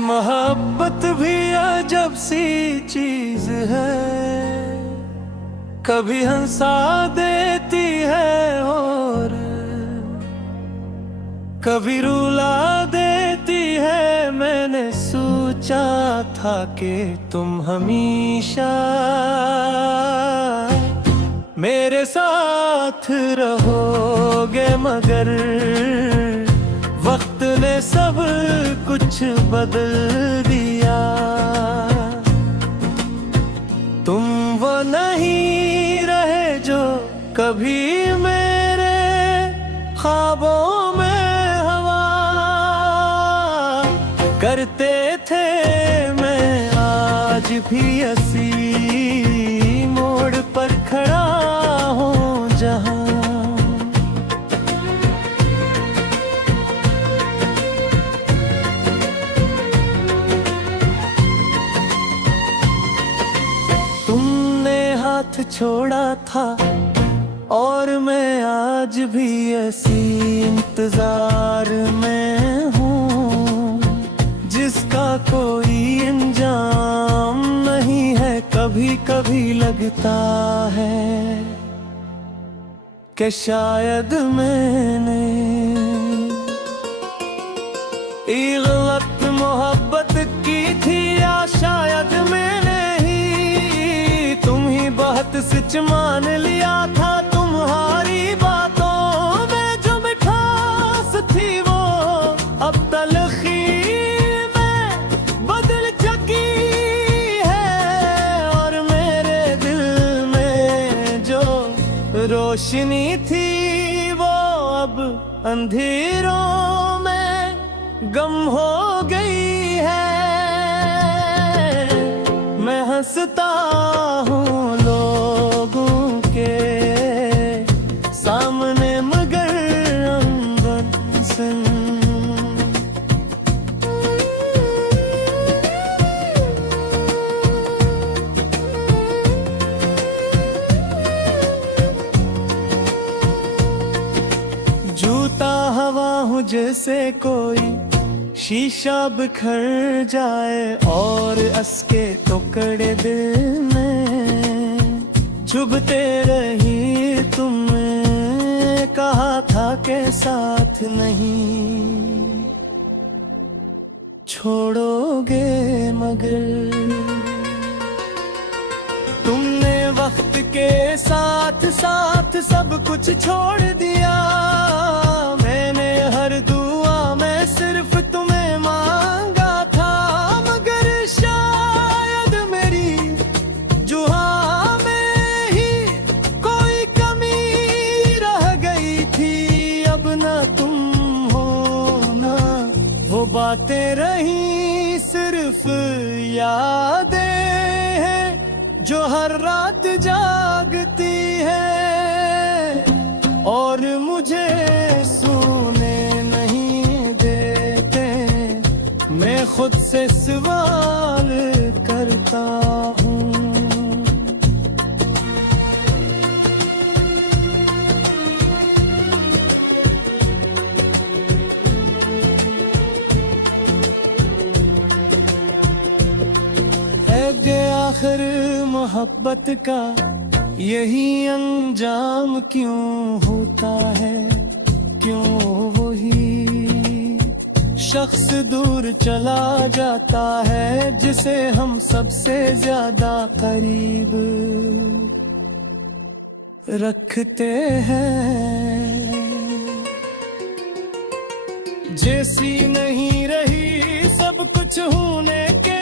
मोहब्बत भी अजब सी चीज है, कभी हंसा देती है और कभी रुला देती है। मैंने सोचा था कि तुम हमेशा मेरे साथ रहोगे, मगर वक्त ने सब कुछ बदल दिया। तुम वो नहीं रहे जो कभी मेरे ख्वाबों में हवा करते थे। मैं आज भी ऐसी मोड़ पर खड़ा हूँ जहाँ तुमने हाथ छोड़ा था, और मैं आज भी ऐसी इंतजार में हूँ जिसका कोई अंजाम नहीं है। कभी कभी लगता है कि शायद मैंने एक गलत मोहब्बत की थी, या शायद मैंने ही तुम ही बहुत सच मान लिया था। तुम्हारी बातों में जो मिठास थी वो अब तलखी में बदल चुकी है, और मेरे दिल में जो रोशनी थी वो अब अंधेरों में गम हो गई है। मैं हंसता हूँ लोगों के सामने, मगर अंदर से जूता हवा हूँ जैसे कोई शीशा बिखर जाए, और असके टुकड़े दिल में चुभते रही। तुमने कहा था कि साथ नहीं छोड़ोगे, मगर तुमने वक्त के साथ साथ सब कुछ छोड़ दिया। मैंने हर दुआ में सिर्फ तुम्हें मांगा था, मगर शायद मेरी दुआ में ही कोई कमी रह गई थी। अब ना तुम हो ना वो बातें रही, सिर्फ यादें हैं जो हर रात जागती है, और मुझे सोने नहीं देते। मैं खुद से सवाल करता हूँ। आखिर मोहब्बत का यही अंजाम क्यों होता है? क्यों वही शख्स दूर चला जाता है जिसे हम सबसे ज्यादा करीब रखते हैं? जैसी नहीं रही सब कुछ होने के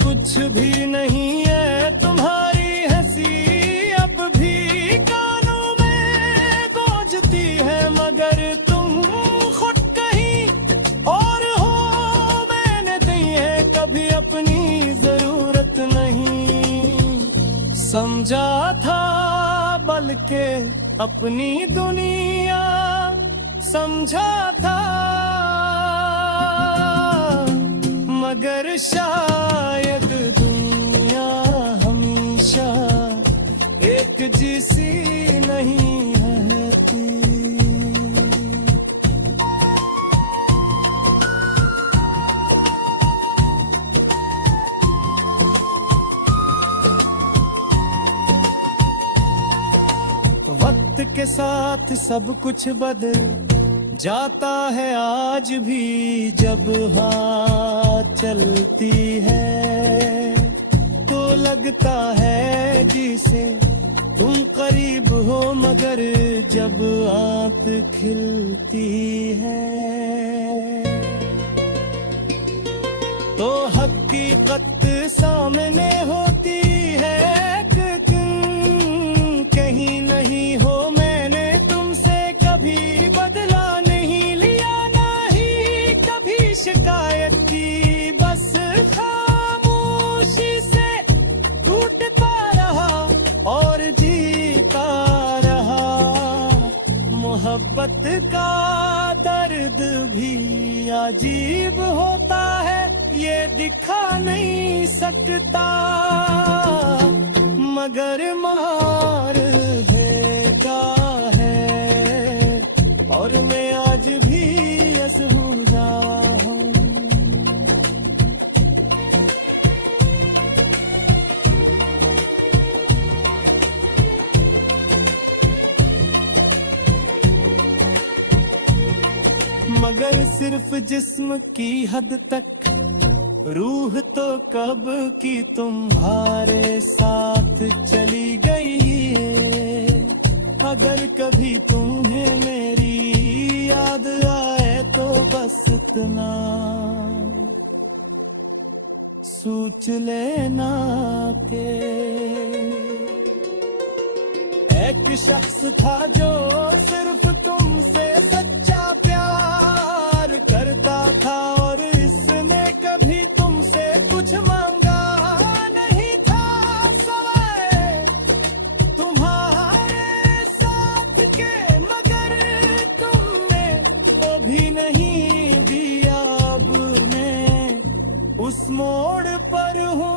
कुछ भी नहीं है तुम्हारी हंसी, अब भी कानों में गूंजती है, मगर तुम खुद कहीं और हो। मैंने दी है कभी अपनी जरूरत नहीं समझा था, बल्कि अपनी दुनिया समझा था। मगर शायद दुनिया हमेशा एक जैसी नहीं रहती। साथ सब कुछ बदल जाता है आज भी जब हाथ चलती है तो लगता है जिसे तुम करीब हो मगर जब आँख खिलती है तो हकीकत सामने होती है कहीं नहीं हो मैंने तुमसे कभी बदला नहीं लिया ना ही कभी शिकायत की बस खामोशी से टूटता रहा और जीता रहा मोहब्बत का दर्द भी अजीब होता है ये दिखा नहीं सकता मगर मार देता है और मैं आज भी असहुदा हूँ मगर सिर्फ जिस्म की हद तक रूह तो कब की तुम्हारे साथ चली गई है अगर कभी तुम्हें मेरी याद आए तो बस इतना सोच लेना के एक शख्स था जो सिर्फ तुमसे सच्चा प्यार करता था और इसने कभी तुमसे कुछ मांगा नहीं था सवाए तुम्हारे साथ के मगर तुमने वो भी नहीं दिया अब मैं उस मोड़ पर हूँ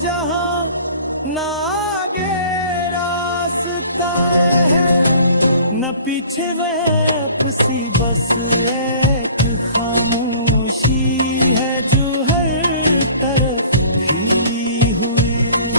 जहाँ ना आगे रास्ता है न पीछे वापसी बस एक खामोशी है जो हर तरफ खिली हुई है